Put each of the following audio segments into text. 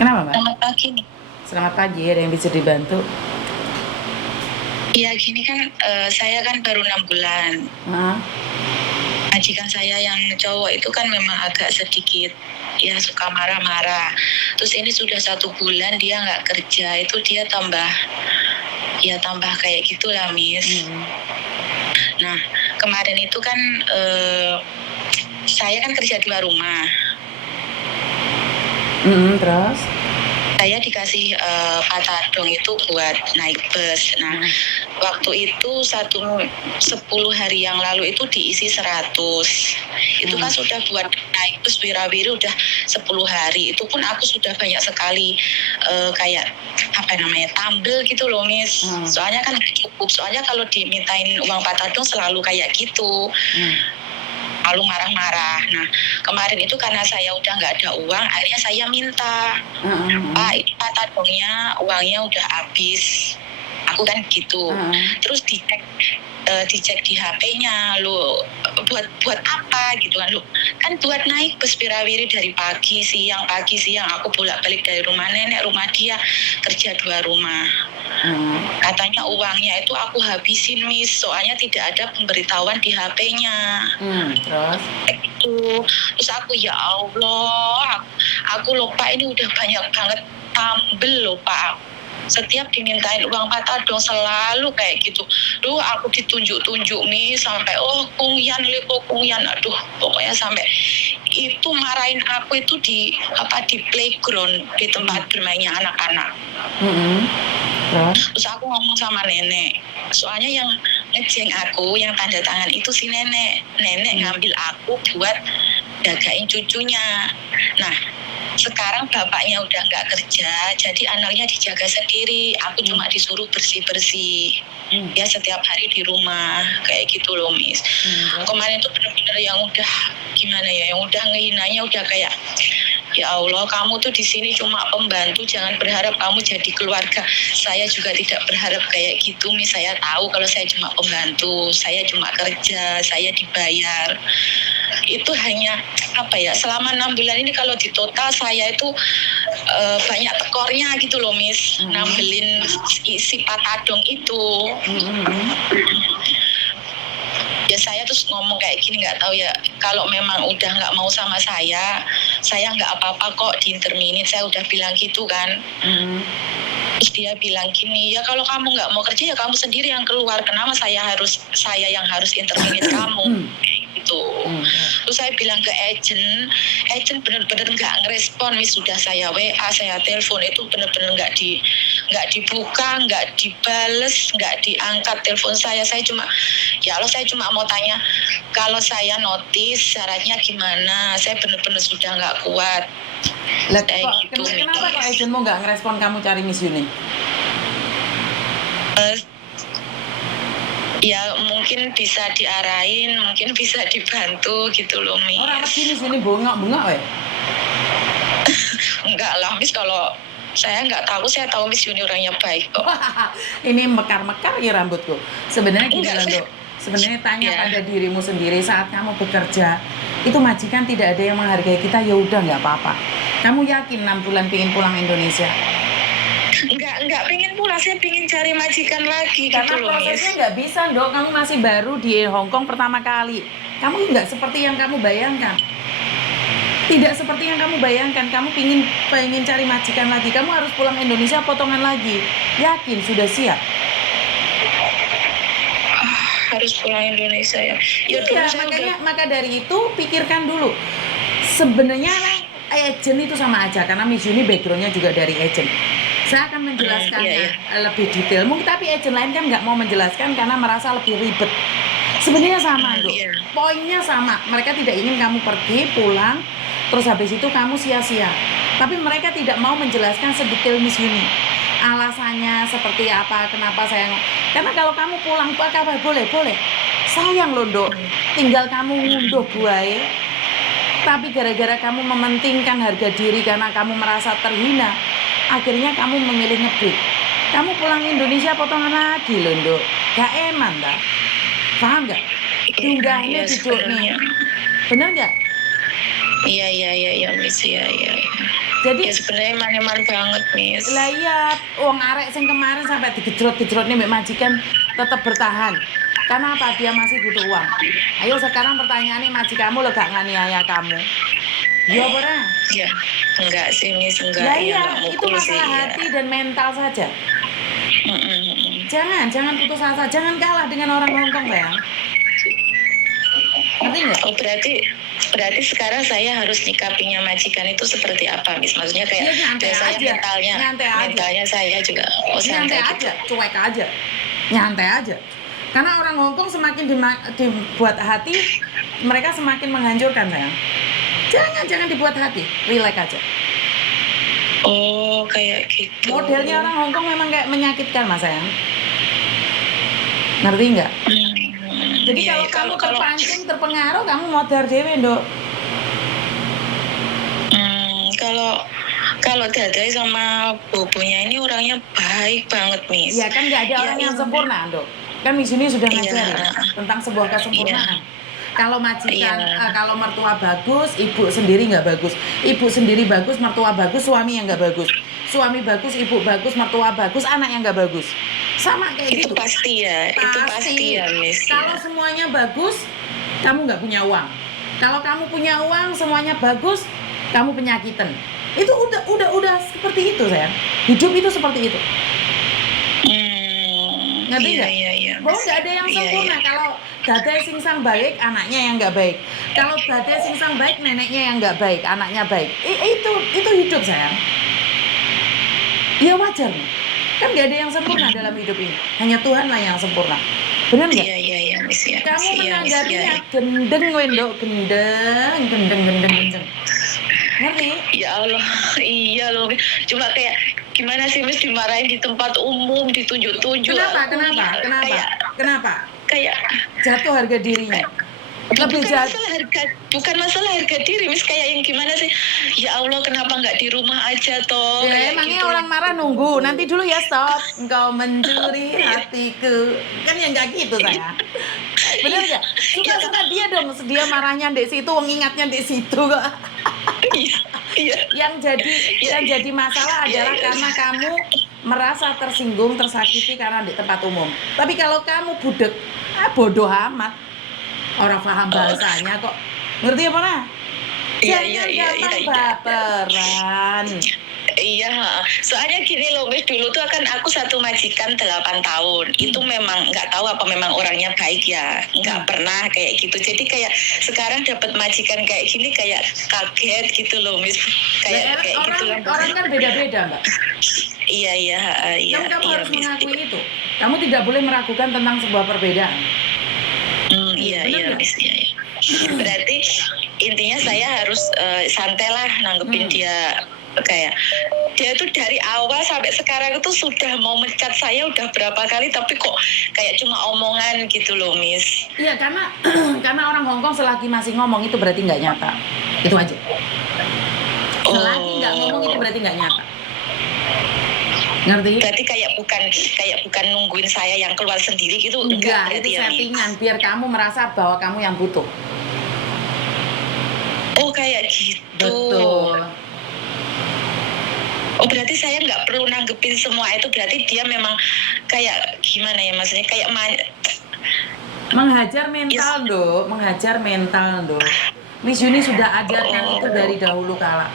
Kenapa, Mbak? Selamat pagi nih. Selamat pagi, ada yang bisa dibantu? Iya gini kan, saya kan baru 6 bulan. Heeh. Majikan saya yang cowok itu kan memang agak sedikit ya suka marah-marah. Terus ini sudah 1 bulan dia nggak kerja, itu dia tambah kayak gitulah, Miss. Nah, kemarin itu kan saya kan kerja di luar rumah. Terus? Saya dikasih patadong itu buat naik bus. Nah, waktu itu 10 hari yang lalu itu diisi 100. Itu kan sudah buat naik bus wirawiri udah 10 hari. Itu pun aku sudah banyak sekali kayak tambel gitu loh, Miss. Soalnya kan nggak cukup. Soalnya kalau dimintain uang patadong selalu kayak gitu. Lalu marah-marah. Nah, kemarin itu karena saya udah nggak ada uang, akhirnya saya minta, Pak, ini patadongnya uangnya udah habis. Aku kan gitu. Terus dicek di HP-nya, lo buat apa gitu kan, lo kan buat naik bus wirawiri dari pagi siang aku bolak-balik dari rumah nenek rumah dia, kerja 2 rumah. Katanya uangnya itu aku habisin, Miss, soalnya tidak ada pemberitahuan di HP-nya. Terus? Terus aku, ya Allah, aku lupa ini udah banyak banget tambel loh Pak. Setiap dimintain uang patadong selalu kayak gitu. Duh, aku ditunjuk-tunjuk nih sampai kungyan lepo kungyan. Aduh, pokoknya sampai itu marahin aku itu di playground, di tempat bermainnya anak-anak. Terus aku ngomong sama nenek. Soalnya yang ngejeng aku, yang tanda tangan itu si nenek. Nenek ngambil aku buat jagain cucunya. Nah, sekarang bapaknya udah nggak kerja, jadi anaknya dijaga sendiri. Aku cuma disuruh bersih-bersih. Ya setiap hari di rumah kayak gitu loh, Miss. Kemarin tuh bener-bener yang udah gimana ya, yang udah ngehinanya udah kayak, ya Allah, kamu tuh di sini cuma pembantu, jangan berharap kamu jadi keluarga. Saya juga tidak berharap kayak gitu, Miss. Saya tahu kalau saya cuma pembantu, saya cuma kerja, saya dibayar. Itu hanya selama 6 bulan ini kalau di total saya itu banyak tekornya gitu loh, Miss. Nambelin isi patadong itu. Ya saya terus ngomong kayak gini, nggak tahu ya, kalau memang udah nggak mau sama saya nggak apa-apa kok diinterminate, saya udah bilang gitu kan. Terus dia bilang gini, ya kalau kamu nggak mau kerja ya kamu sendiri yang keluar, kenapa saya yang harus interminate kamu gitu. Terus saya bilang ke agent bener-bener nggak ngerespon, Miss. Sudah saya WA, saya telepon, itu bener-bener nggak dibuka, nggak dibales, nggak diangkat telepon saya. Ya Allah, saya cuma mau tanya, kalau saya notice syaratnya gimana? Saya bener-bener sudah nggak kuat. Gitu, kenapa kok agentmu nggak ngerespon kamu cari Miss Yuni? Ya mungkin bisa diarahin, mungkin bisa dibantu gitu loh, Miss. Orang lagi Miss Yuni bengok-bengok ya? Enggak lah, Miss, kalau saya nggak tahu, saya tahu Miss Yuni orangnya baik kok. Ini mekar-mekar ya rambutku. Sebenarnya gini loh, sebenarnya tanya pada dirimu sendiri, saat kamu bekerja itu majikan tidak ada yang menghargai kita, ya udah nggak apa-apa. Kamu yakin 6 bulan pengen pulang Indonesia? Enggak pengen pulang, saya pengen cari majikan lagi. Karena gitu loh, prosesnya nggak bisa dong, kamu masih baru di Hong Kong pertama kali. Kamu nggak seperti yang kamu bayangkan. Tidak seperti yang kamu bayangkan. Kamu pengen cari majikan lagi, kamu harus pulang Indonesia potongan lagi. Yakin sudah siap? Harus pulang Indonesia ya. Iya, maka dari itu pikirkan dulu. Sebenarnya agent itu sama aja, karena Miss Yuni backgroundnya juga dari agent. Saya akan menjelaskannya lebih detail. Mungkin tapi agent lain kan nggak mau menjelaskan karena merasa lebih ribet. Sebenarnya sama, Dok. Poinnya sama. Mereka tidak ingin kamu pergi, pulang, terus habis itu kamu sia-sia. Tapi mereka tidak mau menjelaskan sedetail Miss Yuni. Alasannya seperti apa, kenapa karena kalau kamu pulang apa boleh. Sayang loh, Dok. Tinggal kamu ngunduh buaya. Tapi gara-gara kamu mementingkan harga diri karena kamu merasa terhina, akhirnya kamu memilih ngebreak. Kamu pulang Indonesia potongan lagi loh, Dok. Gak eman, dah. Paham gak? Diunggahnya duduk nih. Bener gak? Iya Miss, iya. Jadi Ya sebenarnya eman-eman banget Miss. lah iya, wong arek sing kemarin sampai digejrot-gejrot nih mbak majikan tetap bertahan. Karena apa? Dia masih butuh uang. Ayo sekarang pertanyaannya majikanmu lo gak nganiaya kamu? Iya apa ora? Ya enggak sih Miss, enggak Lah ya, iya, enggak itu mukul sih masalah ya. hati dan mental saja. Mm-mm. Jangan putus asa, jangan kalah dengan orang Hongkong sayang. Ngerti nggak? Oh berarti sekarang saya harus nyikapinya majikan itu seperti apa Miss? Maksudnya Iya kayak nyantai biasanya aja, mentalnya saya juga nyantai santai aja, gitu. cuek aja, nyantai aja. Karena orang Hongkong semakin dibuat hati, mereka semakin menghancurkan sayang. Jangan dibuat hati, relax aja. Oh kayak gitu. Modelnya orang Hongkong memang kayak menyakitkan mas sayang. Ngerti nggak? Jadi Iya, kalau kamu terpancing, terpengaruh, kamu modar dewe nduk. Kalau Dadai sama Bobonya ini orangnya baik banget Miss. Iya kan nggak ada orang yang iya. sempurna nduk. Kan Miss Yuni sudah Iya. ngajarin tentang sebuah kesempurnaan. Kalau majikan, Iya. kalau mertua bagus, ibu sendiri nggak bagus. Ibu sendiri bagus, mertua bagus, suami yang nggak bagus. Suami bagus, ibu bagus, mertua bagus, anak yang nggak bagus. Sama kayak Itu gitu. pasti ya, itu pasti ya Miss. Kalau semuanya bagus, kamu nggak punya uang. Kalau kamu punya uang, semuanya bagus, kamu penyakitan. Itu udah seperti itu sayang. Hidup itu seperti itu. Ngerti nggak? Iya. Bahwa nggak ada yang sempurna. Kalau dadai sing sang baik, anaknya yang nggak baik. Kalau dadai sing sang baik, neneknya yang nggak baik, anaknya baik. Itu hidup sayang. Ya wajar. Kan nggak ada yang sempurna dalam hidup ini. Hanya Tuhan lah yang sempurna. Benar nggak? Iya Miss ya. Kamu Miss, menanggapinya gendeng wendok, gendeng. Ngerti? Ya Allah, iya loh. Cuma kayak gimana sih Miss dimarahin di tempat umum, ditunjuk-tunjuk. Kenapa? Kayak jatuh harga dirinya. Bukan masalah harga diri Miss, kayak yang gimana sih? Ya Allah, kenapa nggak di rumah aja toh? Ya emangnya gitu. Orang marah nunggu. Nanti dulu ya stop. Engkau mencuri hatiku. Kan yang nggak gitu saya. Bener nggak? Suka dia dong. Dia marahnya di situ, ingatnya di situ kok. Iya. Yang jadi masalah adalah karena kamu merasa tersinggung, tersakiti karena di tempat umum. Tapi kalau kamu budek, bodoh amat. Orang paham bahasanya kok. Ngerti apa nah? Jangan gampang baperan. Iya, soalnya gini loh Miss, dulu tuh kan aku satu majikan 8 tahun. Itu memang nggak tahu apa memang orangnya baik ya, nggak pernah kayak gitu. Jadi kayak sekarang dapat majikan kayak gini kayak kaget gitu loh Miss. Kayak gitu loh. Orang kan beda-beda Mbak. Iya. Kamu harus mengakui itu. Kamu tidak boleh meragukan tentang sebuah perbedaan. Iya Miss. Iya. Berarti intinya saya harus santai lah nanggepin dia. Kayak dia tuh dari awal sampai sekarang itu sudah mau mencat saya udah berapa kali, tapi kok kayak cuma omongan gitu loh Miss. Iya karena orang Hongkong selagi masih ngomong itu berarti nggak nyata. Itu aja. Selagi nggak ngomong itu berarti nggak nyata. Ngerti? Berarti kayak bukan nungguin saya yang keluar sendiri gitu. Enggak, itu settingan biar kamu merasa bahwa kamu yang butuh. Oh kayak gitu. Betul. Oh berarti saya nggak perlu nanggepin semua itu, berarti dia memang kayak gimana ya, maksudnya kayak menghajar mental dong. Miss Yuni sudah ajarkan itu dari dahulu kala.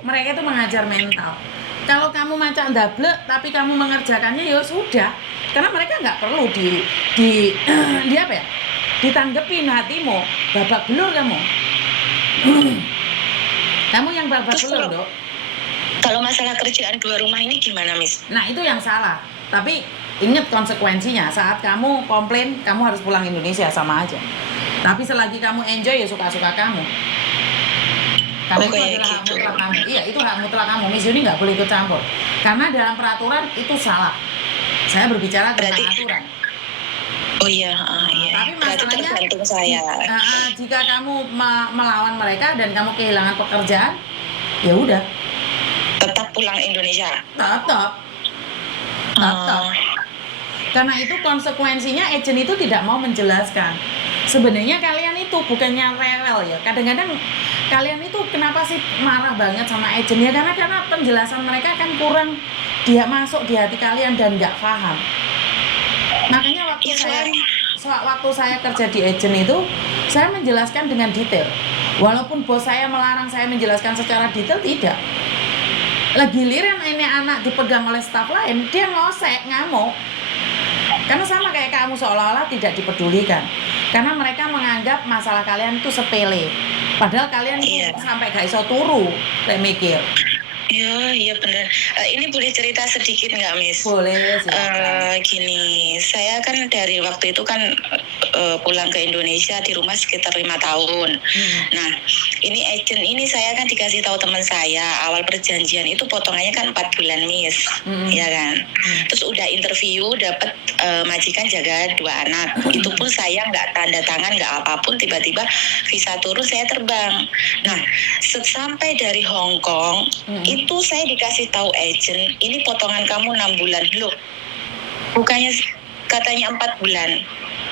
Mereka itu mengajar mental. Kalau kamu macam dablek tapi kamu mengerjakannya ya sudah. Karena mereka nggak perlu di apa ya? Ditanggepin hatimu, babak belur kamu. Kamu yang babak belur, Dok. Kalau masalah kerjaan 2 rumah ini gimana, Miss? Nah, itu yang salah. Tapi ingat konsekuensinya. Saat kamu komplain, kamu harus pulang Indonesia, sama aja. Tapi selagi kamu enjoy, ya suka-suka kamu. Karena itu adalah hak mutlak kamu. Iya, itu hak mutlak kamu. Miss Yuni nggak boleh ikut campur. Karena dalam peraturan itu salah. Saya berbicara tentang aturan. Oh iya, Tapi masalahnya tergantung saya. Jika kamu melawan mereka dan kamu kehilangan pekerjaan, ya udah. Tetap pulang Indonesia. Tetap. Karena itu konsekuensinya agent itu tidak mau menjelaskan. Sebenarnya kalian itu bukannya rewel ya. Kadang-kadang kalian itu kenapa sih marah banget sama agent ya? Karena penjelasan mereka kan kurang dia masuk di hati kalian dan nggak paham. Makanya waktu saya kerja di agent itu, saya menjelaskan dengan detail. Walaupun bos saya melarang saya menjelaskan secara detail, tidak. Lagi liran ini anak dipegang oleh staf lain, dia ngosek, ngamuk. Karena sama kayak kamu, seolah-olah tidak dipedulikan. Karena mereka menganggap masalah kalian itu sepele. Padahal kalian itu sampai gak iso turu, saya mikir. Iya benar. Ini boleh cerita sedikit nggak, Miss? Boleh. Gini, saya kan dari waktu itu kan pulang ke Indonesia di rumah sekitar 5 tahun. Nah, ini agent ini saya kan dikasih tahu teman saya awal perjanjian itu potongannya kan 4 bulan, Miss, ya kan. Terus udah interview, dapat majikan jaga 2 anak. Itu pun saya nggak tanda tangan, nggak apapun, tiba-tiba visa turun saya terbang. Nah, sampai dari Hong Kong itu saya dikasih tahu agent, ini potongan kamu 6 bulan. Loh, bukannya katanya 4 bulan.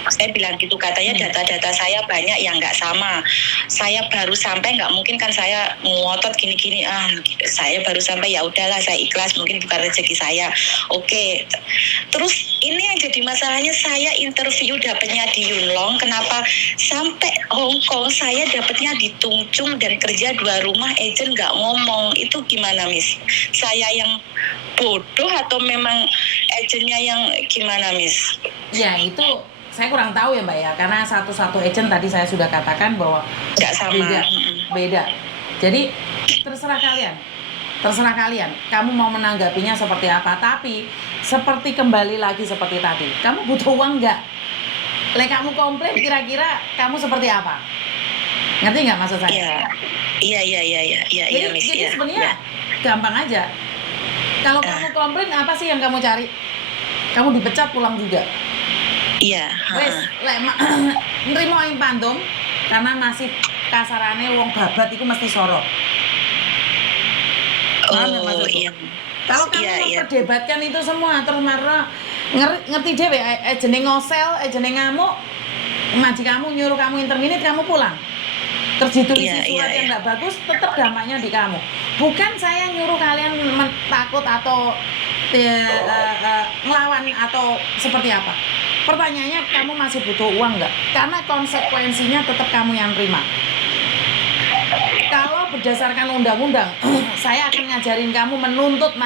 Saya bilang gitu, katanya data-data saya banyak yang nggak sama. Saya baru sampai, nggak mungkin kan saya ngotot gini-gini. Saya baru sampai, ya udahlah saya ikhlas, mungkin bukan rezeki saya. Oke. Terus ini yang jadi masalahnya, saya interview dapatnya di Yunlong, kenapa sampai Hong Kong saya dapatnya di Tung Chung dan kerja 2 rumah, agent nggak ngomong. Itu gimana, Miss? Saya yang bodoh atau memang agentnya yang gimana, Miss? Ya itu saya kurang tahu ya Mbak ya, karena satu-satu agent tadi saya sudah katakan bahwa nggak sama, beda. Jadi terserah kalian, kamu mau menanggapinya seperti apa. Tapi seperti kembali lagi seperti tadi, kamu butuh uang nggak? Kamu komplain, kira-kira kamu seperti apa? Ngerti nggak maksud saya? Iya. Jadi sebenarnya gampang aja. Kalau kamu komplain, apa sih yang kamu cari? Kamu dipecat pulang juga. Iya. Wes, nerimo ing pandum karena nasib kasarane wong babat itu mesti sorot. Iya. Kalau kamu memperdebatkan itu semua terus marah, ngerti dhewe jeneng ngosel, jeneng ngamuk, majikan kamu nyuruh kamu interminate, kamu pulang. Terus ditulis surat yang nggak bagus, tetap dampaknya di kamu. Bukan saya nyuruh kalian takut atau ngelawan atau seperti apa. Pertanyaannya, kamu masih butuh uang nggak? Karena konsekuensinya tetap kamu yang terima. Kalau berdasarkan undang-undang, saya akan ngajarin kamu menuntut